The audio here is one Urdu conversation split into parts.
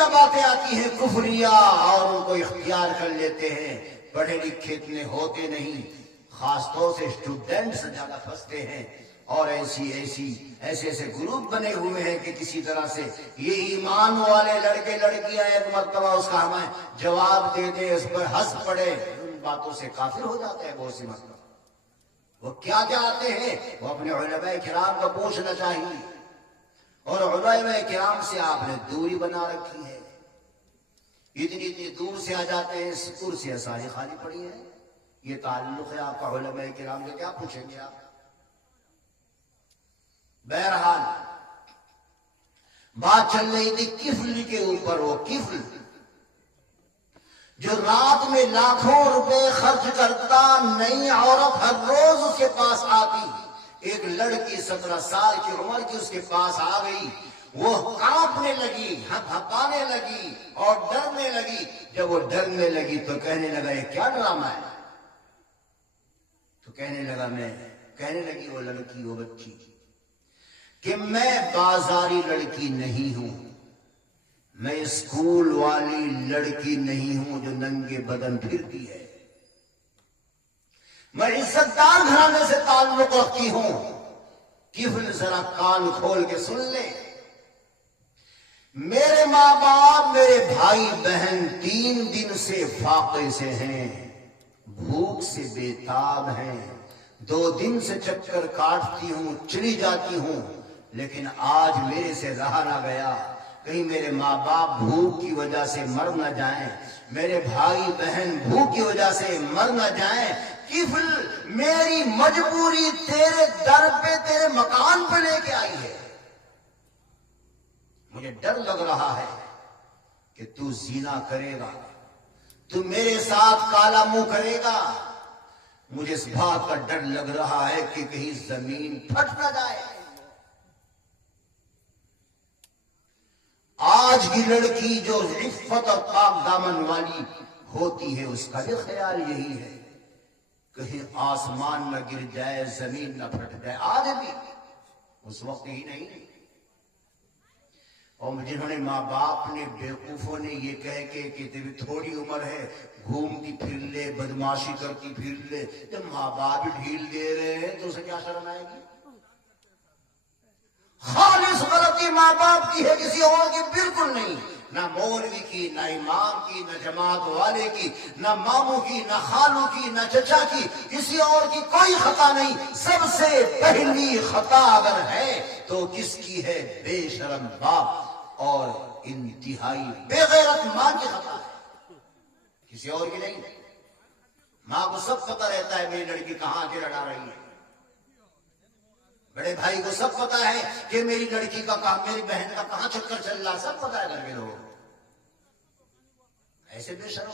بڑھیا باتیں آتی ہیں کفریہ اور ان کو اختیار کر لیتے ہیں. پڑھے لکھے اتنے ہوتے نہیں, خاص طور سے اسٹوڈنٹس زیادہ پھنستے ہیں, اور ایسے گروپ بنے ہوئے ہیں کہ کسی طرح سے یہ ایمان والے لڑکے لڑکیاں ایک مرتبہ اس کا ہمیں جواب دے دیں, اس پر ہنس پڑے, ان باتوں سے کافر ہو جاتا ہے بہت سی مرتبہ. وہ کیا چاہتے ہیں؟ وہ اپنے علماء کرام کو پوچھنا چاہیے, اور علماء کرام سے آپ نے دوری بنا رکھی ہے. اتنی دور سے آ جاتے ہیں, کرسیاں ساری خالی پڑی ہیں. یہ تعلق ہے آپ کا علماء کرام سے, کیا پوچھیں گے آپ؟ بہرحال بات چل رہی تھی کفل کے اوپر. وہ کفل جو رات میں لاکھوں روپے خرچ کرتا, نئی عورت ہر روز اس کے پاس آتی, ایک لڑکی 17 سال کی عمر کی اس کے پاس آ گئی, وہ کانپنے لگی, ہپانے لگی اور ڈرنے لگی. جب وہ ڈرنے لگی تو کہنے لگا یہ کیا ڈرامہ ہے؟ تو کہنے لگی وہ لڑکی, وہ بچی, کہ میں بازاری لڑکی نہیں ہوں, میں اسکول والی لڑکی نہیں ہوں جو ننگے بدن پھرتی ہے, میں عزت دار گھرانے سے تعلق رکھتی ہوں. کفل ذرا کان کھول کے سن لے, میرے ماں باپ, میرے بھائی بہن 3 دن سے فاقے سے ہیں, بھوک سے بے تاب ہیں, 2 دن سے چکر کاٹتی ہوں, چلی جاتی ہوں, لیکن آج میرے سے رہا نہ گیا. کہیں میرے ماں باپ بھوک کی وجہ سے مر نہ جائیں, میرے بھائی بہن بھوک کی وجہ سے مر نہ جائیں. کفل میری مجبوری تیرے در پہ, تیرے مکان پہ لے کے آئی ہے. مجھے ڈر لگ رہا ہے کہ تو زنا کرے گا, تو میرے ساتھ کالا منہ کرے گا. مجھے اس بات کا ڈر لگ رہا ہے کہ کہیں زمین پھٹ نہ جائے. آج کی لڑکی جو عفت اور پاک دامن والی ہوتی ہے, اس کا بھی خیال یہی ہے کہیں آسمان نہ گر جائے, زمین نہ پھٹ جائے. آج بھی اس وقت ہی نہیں, اور جنہوں نے ماں باپ نے, بیوقوفوں نے یہ کہہ کے کہ تیری تھوڑی عمر ہے, گھومتی پھر لے, بدماشی کرتی پھر لے, جب ماں باپ ڈھیل دے رہے ہیں تو اسے کیا شرم آئے گی؟ خالص غلطی ماں باپ کی ہے, کسی اور کی بالکل نہیں. نہ مولوی کی, نہ امام کی, نہ جماعت والے کی, نہ ماموں کی, نہ خالو کی, نہ چچا کی, کسی اور کی کوئی خطا نہیں. سب سے پہلی خطا اگر ہے تو کس کی ہے؟ بے شرم باپ اور انتہائی بے غیرت ماں کی خطا ہے, کسی اور کی نہیں. ماں کو سب پتہ رہتا ہے میری لڑکی کہاں کے لڑا رہی ہے, بڑے بھائی کو سب پتا ہے کہ میری لڑکی کا کہاں, میری بہن کا کہاں چکر چل رہا ہے, سب پتا ہے گھر کے لوگوں. ایسے بے شرم.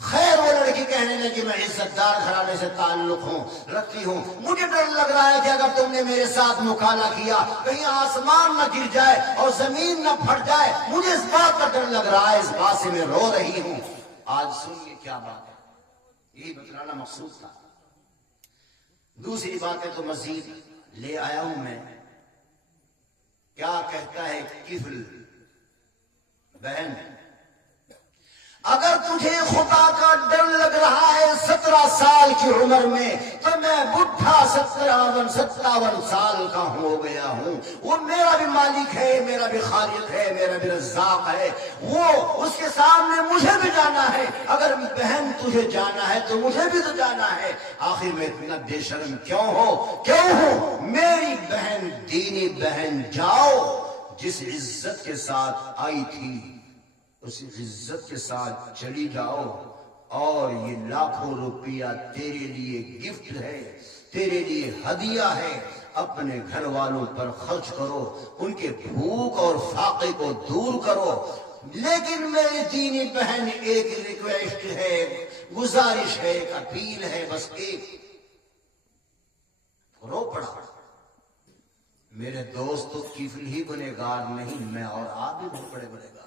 خیر وہ لڑکی کہنے لگی میں عزت دار گھرانے سے تعلق رکھتی ہوں, مجھے ڈر لگ رہا ہے کہ اگر تم نے میرے ساتھ مکالمہ کیا کہیں آسمان نہ گر جائے اور زمین نہ پھٹ جائے. مجھے اس بات کا ڈر لگ رہا ہے, اس بات سے میں رو رہی ہوں. آج سنیے کیا بات ہے, یہی بتلانا مقصود تھا. دوسری باتیں تو مزید لے آیا ہوں میں. کیا کہتا ہے کفل, بہن اگر تجھے خدا کا ڈر لگ رہا ہے 17 سال کی عمر میں, تو میں بڈھا 57 سال کا ہو گیا ہوں. وہ میرا بھی مالک ہے, میرا بھی خالق ہے, میرا بھی رزاق ہے, وہ اس کے سامنے مجھے بھی جانا ہے. اگر بہن تجھے جانا ہے تو مجھے بھی تو جانا ہے. آخر میں اتنا بے شرم کیوں ہو؟ میری بہن, دینی بہن, جاؤ, جس عزت کے ساتھ آئی تھی اس عزت کے ساتھ چلی جاؤ, اور یہ لاکھوں روپیہ تیرے لیے گفٹ ہے, تیرے لیے ہدیہ ہے. اپنے گھر والوں پر خرچ کرو, ان کے بھوک اور فاقے کو دور کرو. لیکن میری دینی بہن ایک ریکویسٹ ہے, گزارش ہے, ایک اپیل ہے, بس ایک. رو پڑا. میرے دوست تو کفل ہی گنہگار نہیں, میں اور آپ بھی بہت بڑے گنہگار.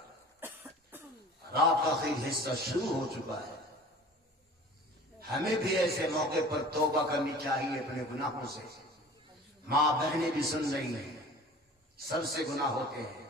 رات کا آخری حصہ شروع ہو چکا ہے. ہمیں بھی ایسے موقع پر توبہ کرنی چاہیے اپنے گناہوں سے. ماں بہنیں بھی سن رہی ہیں, سب سے گناہ ہوتے ہیں.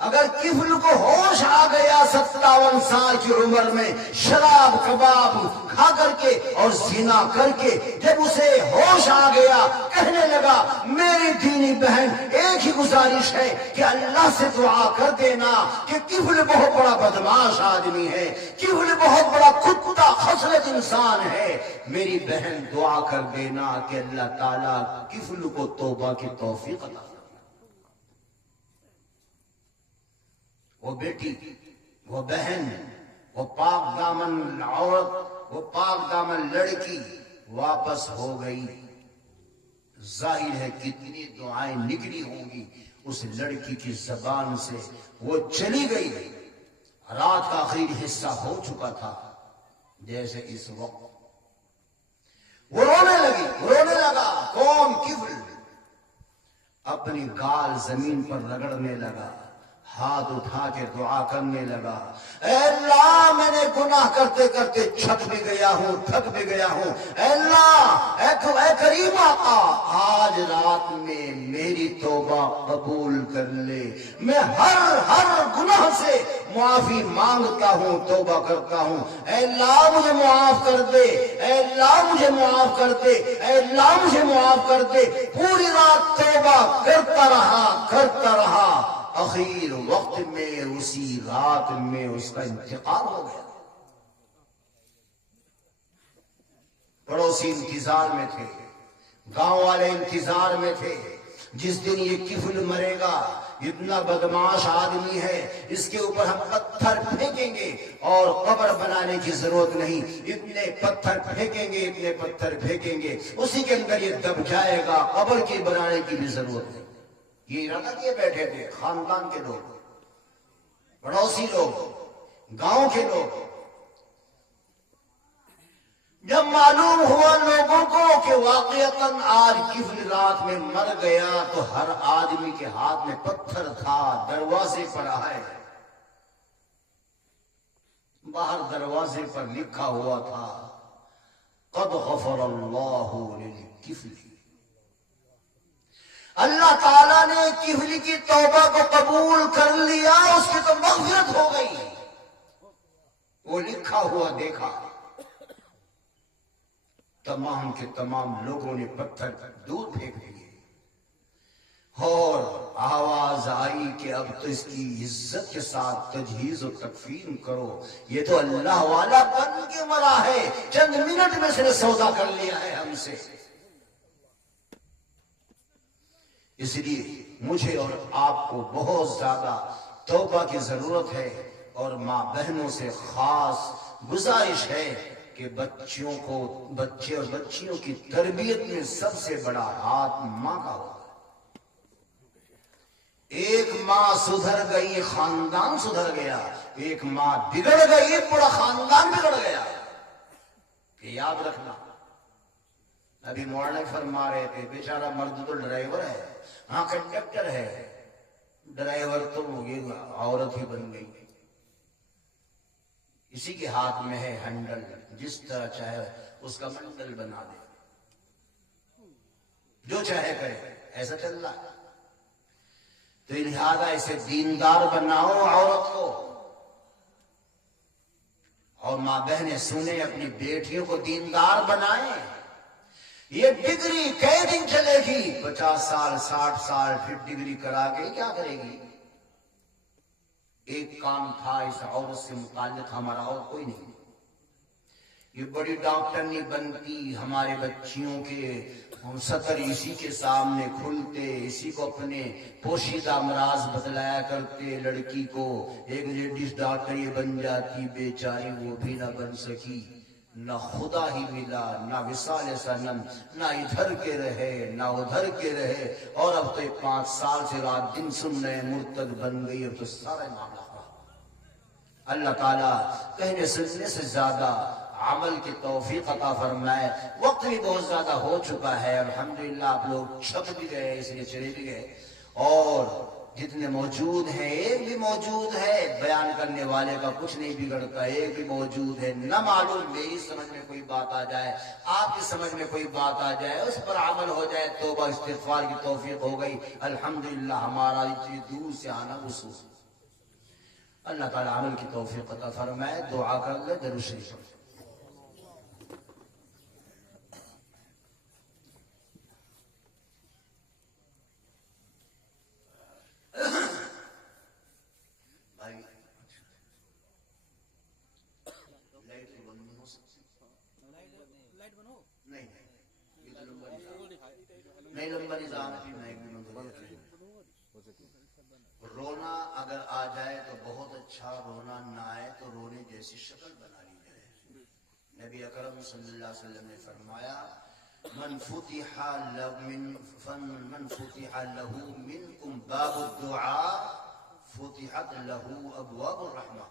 اگر کفل کو ہوش آ گیا 57 سال کی عمر میں شراب کباب کھا کر کے اور زنا کر کے، جب اسے ہوش آ گیا کہنے لگا میری دینی بہن ایک ہی گزارش ہے کہ اللہ سے دعا کر دینا کہ کفل بہت بڑا بدماش آدمی ہے، کفل بہت بڑا کتا خصلت انسان ہے، میری بہن دعا کر دینا کہ اللہ تعالیٰ کفل کو توبہ کی توفیق عطا۔ وہ بیٹی، وہ بہن، وہ پاک دامن عورت، وہ پاک دامن لڑکی واپس ہو گئی۔ ظاہر ہے کتنی دعائیں نکلی ہوں گی اس لڑکی کی زبان سے۔ وہ چلی گئی، رات کا آخری حصہ ہو چکا تھا جیسے اس وقت۔ وہ رونے لگی، رونے لگا۔ کون؟ کفل۔ اپنی گال زمین پر رگڑنے لگا، ہاتھ اٹھا کے دعا کرنے لگا، اے اللہ میں نے گناہ کرتے کرتے چھک بھی گیا ہوں، تھک بھی گیا ہوں، اے اللہ، اے کریم آقا آج رات میں میری توبہ قبول کر لے، میں ہر گناہ سے معافی مانگتا ہوں، توبہ کرتا ہوں، اے اللہ مجھے معاف کر دے، اے اللہ مجھے معاف کر دے، اے اللہ مجھے معاف کر دے۔ پوری رات توبہ کرتا رہا، اخیر وقت میں اسی رات میں اس کا انتقال ہو گیا۔ پڑوسی انتظار میں تھے، گاؤں والے انتظار میں تھے، جس دن یہ کفل مرے گا، اتنا بدماش آدمی ہے، اس کے اوپر ہم پتھر پھینکیں گے اور قبر بنانے کی ضرورت نہیں، اتنے پتھر پھینکیں گے اسی کے اندر یہ دب جائے گا، قبر کی بنانے کی بھی ضرورت نہیں۔ یہ ارادہ کیے بیٹھے تھے خاندان کے لوگ، پڑوسی لوگ، گاؤں کے لوگ۔ جب معلوم ہوا لوگوں کو کہ واقعتاً آج کفل رات میں مر گیا تو ہر آدمی کے ہاتھ میں پتھر تھا، دروازے پر آئے، باہر دروازے پر لکھا ہوا تھا قد غفر اللہ للکفل، اللہ تعالیٰ نے کفل کی توبہ کو قبول کر لیا، اس کی تو مغفرت ہو گئی۔ وہ لکھا ہوا دیکھا، تمام کے تمام لوگوں نے پتھر دور پھینک دیے اور آواز آئی کہ اب تو اس کی عزت کے ساتھ تجہیز و تکفین کرو، یہ تو اللہ والا بن کے مرا ہے، چند منٹ میں سے سودا کر لیا ہے ہم سے۔ اس لیے مجھے اور آپ کو بہت زیادہ توبہ کی ضرورت ہے، اور ماں بہنوں سے خاص گزارش ہے کہ بچے اور بچیوں کی تربیت میں سب سے بڑا ہاتھ ماں کا ہوتا ہے۔ ایک ماں سدھر گئی خاندان سدھر گیا، ایک ماں بگڑ گئی پورا خاندان بگڑ گیا۔ کہ یاد رکھنا، ابھی مولانا فرما رہے تھے بیچارہ مرد تو ڈرائیور ہے، ہاں کنڈکٹر ہے، ڈرائیور تو یہ عورت ہی بن گئی، اسی کے ہاتھ میں ہے ہینڈل، جس طرح چاہے اس کا منڈل بنا دے، جو چاہے کرے، ایسا چل رہا ہے۔ تو لہذا اسے دیندار بناؤ عورت کو، اور ماں بہنیں سنیں اپنی بیٹیوں کو دیندار بنائیں۔ یہ ڈگری کئی دن چلے گی، 50 سال 60 سال پھر ڈگری کرا کے کیا کرے گی؟ ایک کام تھا اس عورت سے متعلق ہمارا، اور کوئی نہیں۔ یہ بڑی ڈاکٹر نہیں بنتی، ہمارے بچیوں کے سطر اسی کے سامنے کھلتے، اسی کو اپنے پوشیدہ امراض بتلایا کرتے۔ لڑکی کو ایک لیڈیز ڈاکٹر یہ بن جاتی، بیچاری وہ بھی نہ بن سکی، نہ خدا ہی ملا، نہ وصال صنم، نہ ادھر کے رہے نہ ادھر کے رہے، اور اب تو 5 سال سے رات دن سن رہے مرتد بن گئی، اب تو سارا معاملہ خراب۔ اللہ تعالیٰ کہنے سننے سے زیادہ عمل کی توفیق عطا فرمائے۔ وقت بھی بہت زیادہ ہو چکا ہے، الحمدللہ آپ لوگ چھپ بھی گئے، اس لیے چلے بھی گئے، اور جتنے موجود ہیں ایک بھی موجود ہے، بیان کرنے والے کا کچھ نہیں بگڑتا، ایک بھی موجود ہے۔ نہ معلوم میری سمجھ میں کوئی بات آ جائے، آپ کی سمجھ میں کوئی بات آ جائے، اس پر عمل ہو جائے، توبہ استغفار کی توفیق ہو گئی، الحمدللہ۔ ہمارا اتنی دور سے آنا خصوص اللہ تعالیٰ عمل کی توفیق عطا فرمائے. دعا کر لے، درود شریف پڑھ. بھائی لائٹ بند نہیں ہو سکتی؟ لائٹ بنو نہیں، یہ تو لمبا نظام نہیں، لمبا نظام ہے. رونا اگر آ جائے تو بہت اچھا، رونا نہ آئے تو رونے جیسی شکل بنا لی جائے. نبی اکرم صلی اللہ علیہ وسلم نے فرمایا من فتح له منکم باب الدعاء فتحت له ابواب الرحمہ.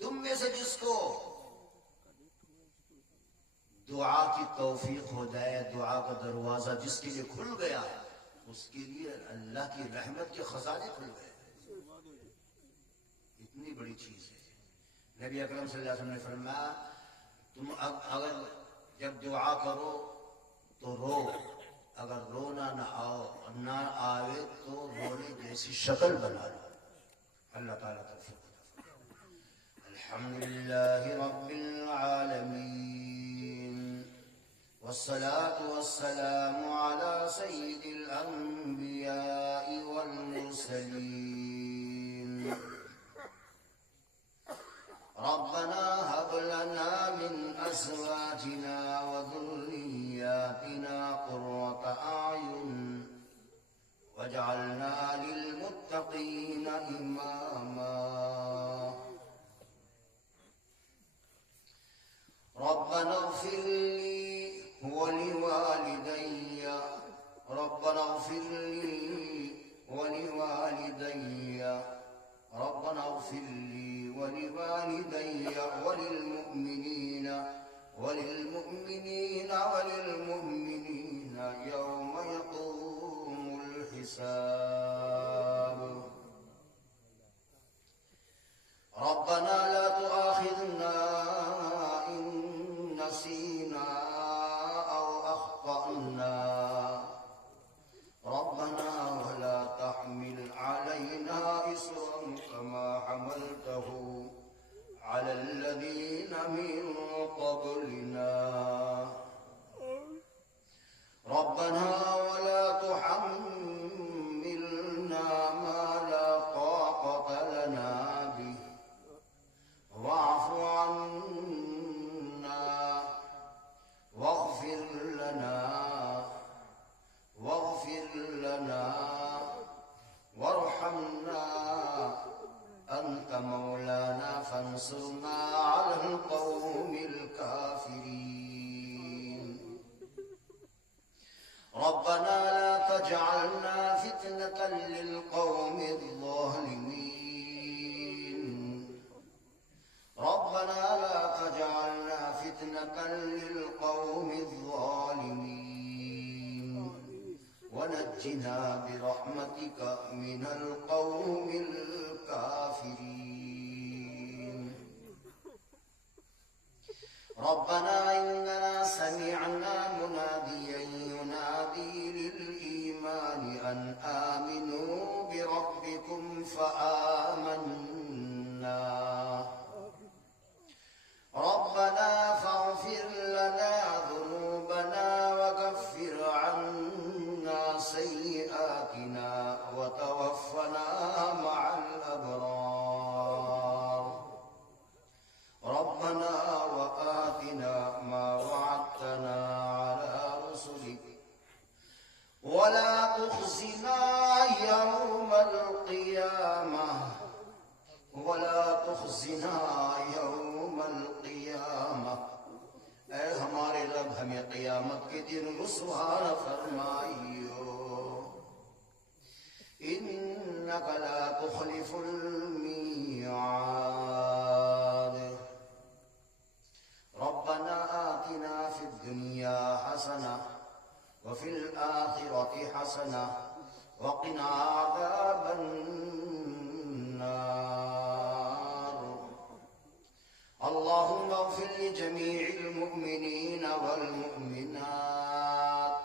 تم میں سے جس کو دعا کی توفیق ہو جائے، دعا کا دروازہ جس کے لیے کھل گیا، اس کے لیے اللہ کی رحمت کے خزانے کھل گئے. اتنی بڑی چیز ہے. نبی اکرم صلی اللہ علیہ وسلم نے فرمایا تم اگر جب دعا کرو تو رو، اگر رونا نہ آئے تو رونے جیسی شکل بنا لو. اللہ تعالیٰ توفیق عطا فرمائے. الحمدللہ رب العالمین والصلاة والسلام على سيد الأنبياء والمرسلين. ربنا هب لنا من أزواجنا وذرياتنا قرة أعين واجعلنا للمتقين إماما. ربنا اغفر لي ولوالدي ربنا اغفر لي ولوالدي ربنا اغفر لي ولوالدي وللمؤمنين والمؤمنين يوم يقوم الحساب. ربنا لا تؤاخذنا إن نسينا أو أخطأنا. ربنا ولا تحمل علينا إصرا كما حملته على الذين من قبلنا. ربنا ولا تحملنا ما لا طاقة لنا به واعف عنا واغفر لنا وارحمنا أنت مولانا فانصرنا على القوم الكافرين. ربنا لا تجعلنا فتنة للقوم الظالمين. ربنا لا تجعلنا فتنة للقوم الظالمين ونجنا برحمتك من القوم الكافرين. ربنا إننا سمعنا مناديا ينادي للإيمان أن آمنوا بربكم فآمنا. ربنا فاغفر لنا ذنوبنا وكفر عنا سيئاتنا وتوفنا مع الأبرار. ربنا وآتنا ما وعدتنا على رسلك ولا تخزنا يوم القيامة اے ہمارے رب ہمیں قیامت کے دن رسوا نہ فرمائیو. انک لا تخلف المیعاد. ربنا آتنا في الدنيا حسنة وفي الآخرة حسنة وقنا عذاب النار. اللهم اغفر لجميع المؤمنين والمؤمنات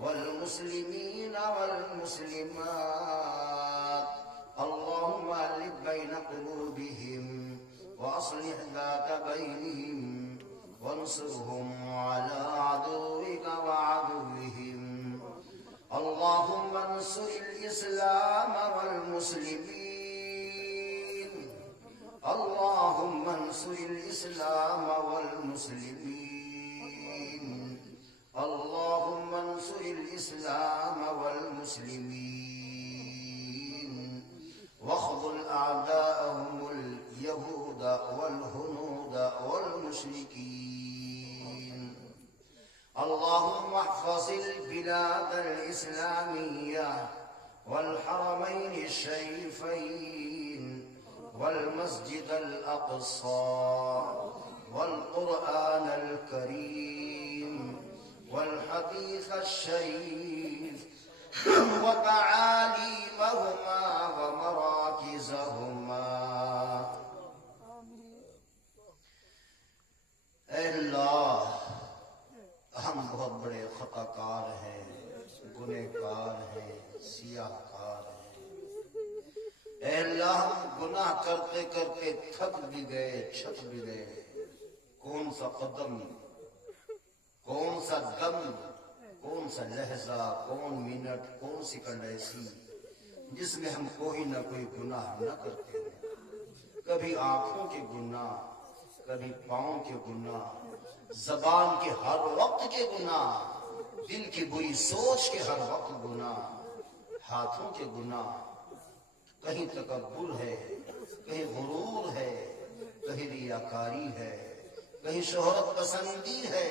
والمسلمين والمسلمات. اللهم ألف بين وانصرهم على عدوك وعدوهم اللهم انصر الإسلام والمسلمين اللهم انصر الإسلام والمسلمين اللهم انصر الإسلام والمسلمين واخذل أعداءهم اليهود والهنود والمشركين اللهم احفظ البلاد الإسلامية والحرمين الشريفين والمسجد الأقصى والقرآن الكريم والحديث الشريف وتعاليمهما ومراكزهما اے اللہ ہم بہت بڑے خطا کار ہیں، گنہگار ہیں، سیاہ کار ہیں۔ اے اللہ ہم گناہ کرتے کرتے تھک بھی گئے، چھک بھی گئے۔ کون سا قدم، کون سا دم، کون سا لہجہ، کون منٹ، کون سیکنڈ ایسی جس میں ہم کوئی نہ کوئی گناہ نہ کرتے ہیں۔ کبھی آنکھوں کے گناہ، کبھی پاؤں کے گناہ، زبان کے ہر وقت کے گناہ، دل کی بری سوچ کے ہر وقت گناہ، ہاتھوں کے گناہ۔ کہیں تکبر ہے، کہیں غرور ہے، کہیں ریاکاری ہے، کہیں شہرت پسندی ہے،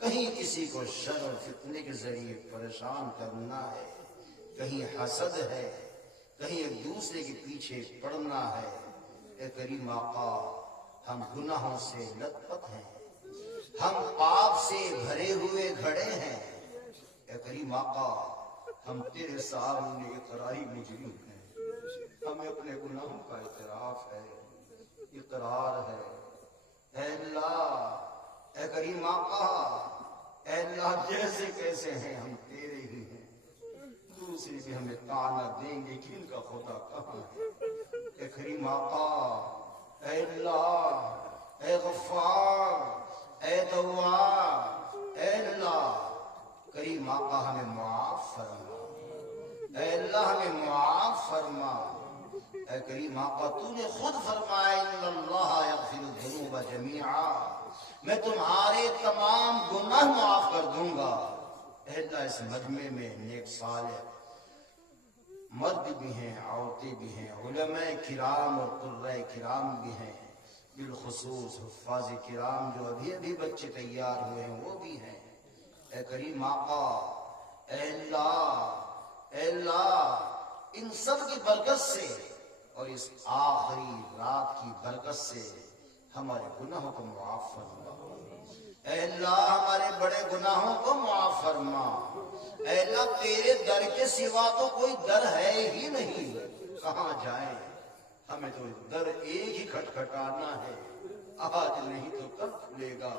کہیں کسی کو شر اور فتنے کے ذریعے پریشان کرنا ہے، کہیں حسد ہے، کہیں ایک دوسرے کے پیچھے پڑنا ہے۔ اے کریم آقا ہم گناہوں سے لت پت ہیں، ہم پاپ سے بھرے ہوئے گھڑے ہیں۔ اے کریم آقا ہم تیرے سامنے اقراری مجرم ہیں، ہمیں اپنے گناہوں کا اعتراف ہے، اقرار ہے۔ اے اللہ، اے کریم آقا، اے اللہ جیسے کیسے ہیں ہم تیرے ہی ہیں، دوسرے بھی ہمیں طعنہ دیں گے کہ ان کا خدا کہاں ہے۔ اے کریم آقا، اے اللہ، اے غفار، اے تواب، اے اللہ کریم آقا ہمیں معاف فرما، اے اللہ ہمیں معاف فرما۔ اے کریم آقا تو نے خود فرمایا ان اللہ یغفر الذنوب جمیعا، میں تمہارے تمام گناہ معاف کر دوں گا۔ اے اللہ اس مجمع میں نیک صالح مرد بھی ہیں، عورتیں بھی ہیں، علماء کرام اور قرۂ کرام بھی ہیں، بالخصوص حفاظ کرام جو ابھی ابھی بچے تیار ہوئے ہیں وہ بھی ہیں۔ اے کریم آقا، اے اللہ، اے اللہ ان سب کی برکت سے اور اس آخری رات کی برکت سے ہمارے گناہوں کو معاف فرما۔ اے اللہ ہمارے بڑے گناہوں کو معاف فرما۔ اے اللہ تیرے در کے سوا تو کوئی در ہے ہی نہیں، کہاں جائیں؟ ہمیں تو در ایک ہی کھٹکھٹانا ہے، آج نہیں تو کب کھلے گا۔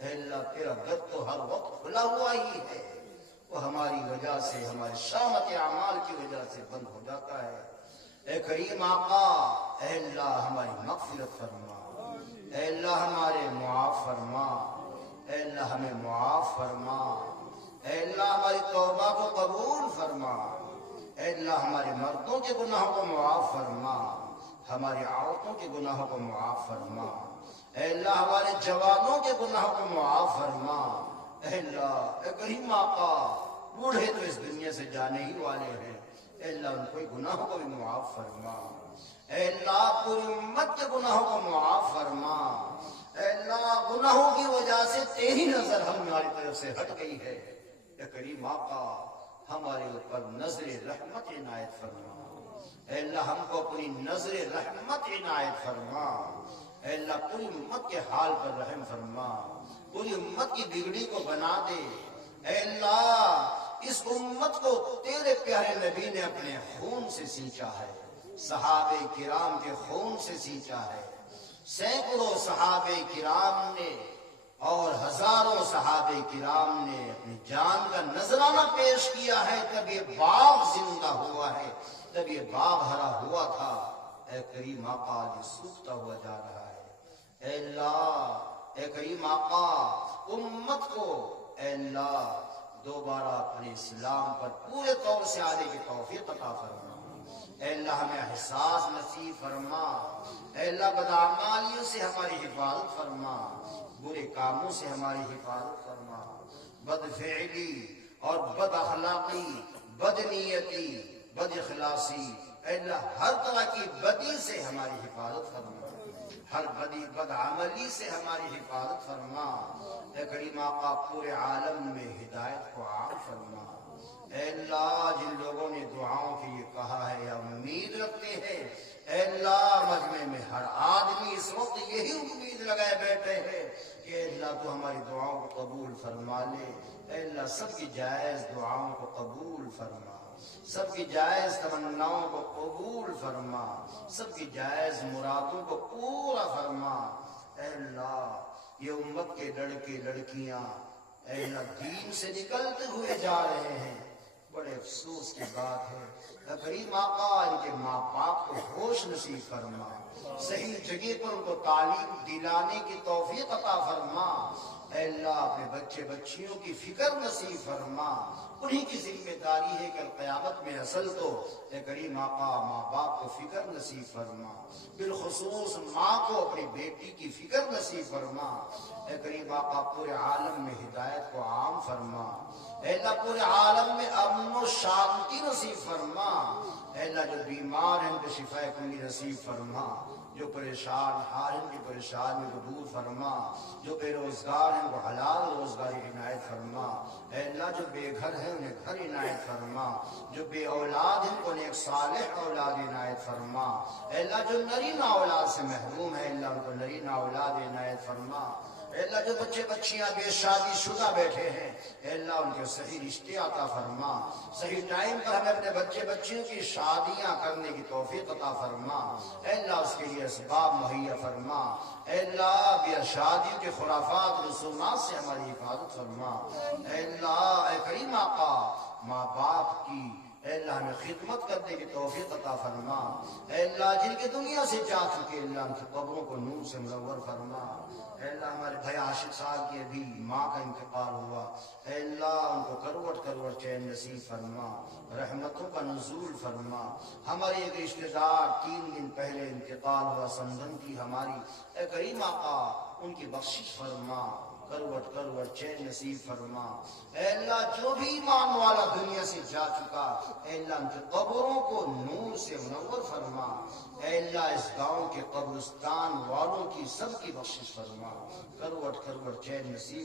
اے اللہ تیرا در تو ہر وقت کھلا ہوا ہی ہے، وہ ہماری وجہ سے، ہمارے شامت اعمال کی وجہ سے بند ہو جاتا ہے۔ اے کریم آقا، اے اللہ ہماری مغفرت فرما، اے اللہ ہمارے معاف فرما، اے اللہ ہمیں معاف فرما، اے اللہ ہماری توبہ کو قبول فرما، اے اللہ ہمارے مردوں کے گناہوں کو معاف فرما، ہماری عورتوں کے گناہوں کو معاف فرما، اے اللہ ہمارے جوانوں کے گناہوں کو معاف فرما۔ اے اللہ، اے کریم آقا بوڑھے تو اس دنیا سے جانے ہی والے ہیں، اے اللہ ان کوئی گناہوں کو بھی معاف فرما۔ اے اللہ پوری امت کے گناہوں کو معاف فرما۔ اے اللہ گناہوں کی وجہ سے تیری نظر ہماری طرف سے ہٹ گئی ہے، اے کریم آقا ہمارے اوپر نظر رحمت عنایت فرما۔ اے اللہ ہم کو اپنی نظر رحمت عنایت فرما۔ اے اللہ پوری امت کے حال پر رحم فرما، پوری امت کی بگڑی کو بنا دے۔ اے اللہ اس امت کو تیرے پیارے نبی نے اپنے خون سے سینچا ہے، صحابہ کرام کے خون سے سینچا ہے، سینکڑوں صحابہ کرام نے اور ہزاروں صحابہ کرام نے اپنی جان کا نذرانہ پیش کیا ہے، تب یہ باغ زندہ ہوا ہے، تب یہ باغ ہرا ہوا تھا۔ اے کریم آقا یہ سوکھتا ہوا جا رہا ہے۔ اے اللہ اے کریم آقا امت کو اے اللہ دوبارہ اپنے اسلام پر پورے طور سے آنے کی توفیق عطا فرما۔ اے اللہ ہمیں احساس نصیب فرما۔ اے اللہ بدعمالیوں سے ہماری حفاظت فرما، برے کاموں سے ہماری حفاظت فرما، بد فعلی اور بد اخلاقی، بد نیتی، بد اخلاصی، اے اللہ ہر طرح کی بدی سے ہماری حفاظت فرما، ہر بدی بد عملی سے ہماری حفاظت فرما۔ اے کریم آقا پورے عالم میں ہدایت کو عام فرما۔ اے اللہ جن لوگوں نے دعاؤں کے لیے کہا ہے یا امید رکھتے ہیں، اے اللہ مجمع میں ہر آدمی اس وقت یہی امید لگائے بیٹھے ہیں کہ اے اللہ تو ہماری دعاؤں کو قبول فرما لے۔ اے اللہ سب کی جائز دعاؤں کو قبول فرما، سب کی جائز تمناؤں کو قبول فرما، سب کی جائز مرادوں کو پورا فرما۔ اے اللہ یہ امت کے لڑکے لڑکیاں اے اللہ دین سے نکلتے ہوئے جا رہے ہیں، بڑے افسوس کی بات ہے۔ اے کریم آقا ان کے ماں باپ کو ہوش نصیب فرما، صحیح جگہ پر ان کو تعلیم دلانے کی توفیق عطا فرما۔ اے اللہ اپنے بچے بچیوں کی فکر نصیب فرما، انہی کی ذمہ داری ہے کہ قیامت میں اصل تو اے کریم آقا ماں باپ کو فکر نصیب فرما، بالخصوص ماں کو اپنی بیٹی کی فکر نصیب فرما۔ اے کریم آقا پورے عالم میں ہدایت کو عام فرما، اے اللہ پورے عالم میں امن و شانتی نصیب فرما۔ اے اللہ جو بیمار ہیں ان کو شفا کلی نصیب فرما، جو پریشان حال ہیں ان کی پریشانی کو دور فرما، جو بے روزگار ہیں ان کو حلال روزگاری عنایت فرما۔ اے اللہ جو بے گھر ہیں انہیں گھر عنایت فرما، جو بے اولاد ہیں ان کو نیک صالح اولاد عنایت فرما۔ اے اللہ جو نرینہ اولاد سے محروم ہے اللہ ان کو نرینہ اولاد عنایت فرما۔ اے اللہ جو بچے بچیاں بے شادی شدہ بیٹھے ہیں اے اللہ ان کے صحیح رشتے عطا فرما، صحیح ٹائم پر ہمیں اپنے بچے بچیوں کی شادیاں کرنے کی توفیق عطا فرما۔ اے اللہ اس کے لیے اسباب مہیا فرما۔ اے اللہ بے شادیوں کے خرافات رسومات سے ہماری حفاظت فرما۔ اے اللہ اے کریم آقا ماں باپ کی اے اللہ ہمیں خدمت کرنے کی توفیق عطا فرما۔ اے اللہ جن کی دنیا سے جا چکے اللہ ان کی قبروں کو نور سے منور فرما۔ اے اللہ ہمارے بھائی عاشق صاحب کی ابھی ماں کا انتقال ہوا، اے اللہ ان کو کروٹ کروٹ چین نصیب فرما، رحمتوں کا نزول فرما۔ ہمارے ایک رشتہ دار 3 دن پہلے انتقال ہوا سمدن کی ہماری، اے کریم آقا ان کی بخشش فرما، کروٹ کروٹ چین نصیب فرما۔ اے اللہ جو بھی ایمان والا دنیا سے جا چکا اے اللہ ان کے قبروں کو نور سے منور فرما۔ اے اللہ اس گاؤں کے قبرستان والوں کی سب کی بخشش فرما، کروٹ کروٹ چین نصیب